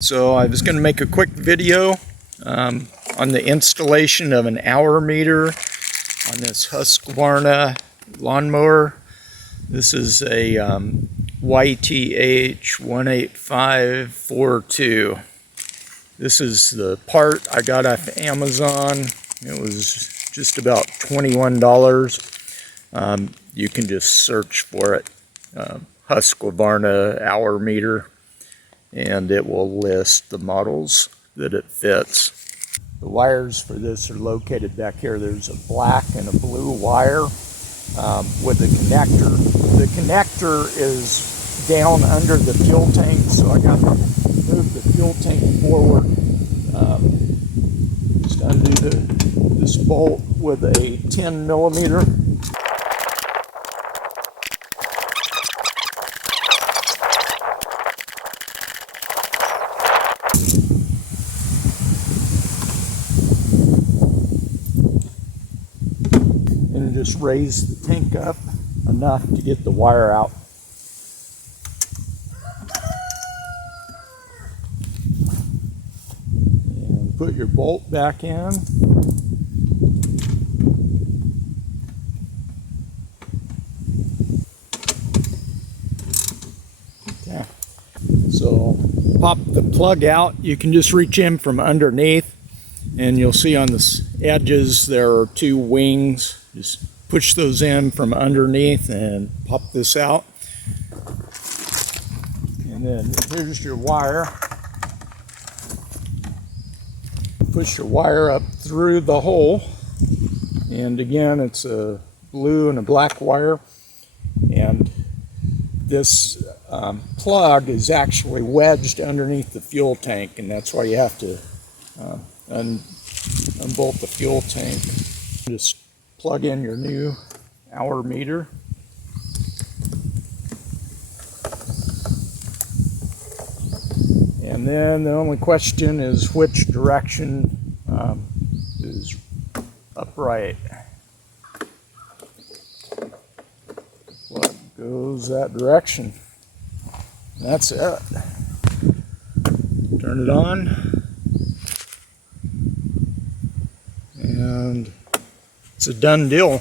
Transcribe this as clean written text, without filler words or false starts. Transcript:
So I was going to make a quick video on the installation of an hour meter on this Husqvarna lawnmower. This is a YTH18542. This is the part I got off Amazon. It was just about $21. You can just search for it, Husqvarna hour meter, and it will list the models that it fits. The wires for this are located back here. There's a black and a blue wire with a connector. The connector is down under the fuel tank, so I got to move the fuel tank forward. Just undo this bolt with a 10 millimeter. And just raise the tank up enough to get the wire out. And put your bolt back in. Okay. So pop the plug out. You can just reach in from underneath, and you'll see on the edges there are two wings. Just push those in from underneath and pop this out. And then here's your wire. Push your wire up through the hole. And again, it's a blue and a black wire. And this plug is actually wedged underneath the fuel tank, and that's why you have to unbolt the fuel tank. Just plug in your new hour meter. And then the only question is which direction is upright. Plug goes that direction. That's it. Turn it on. And it's a done deal.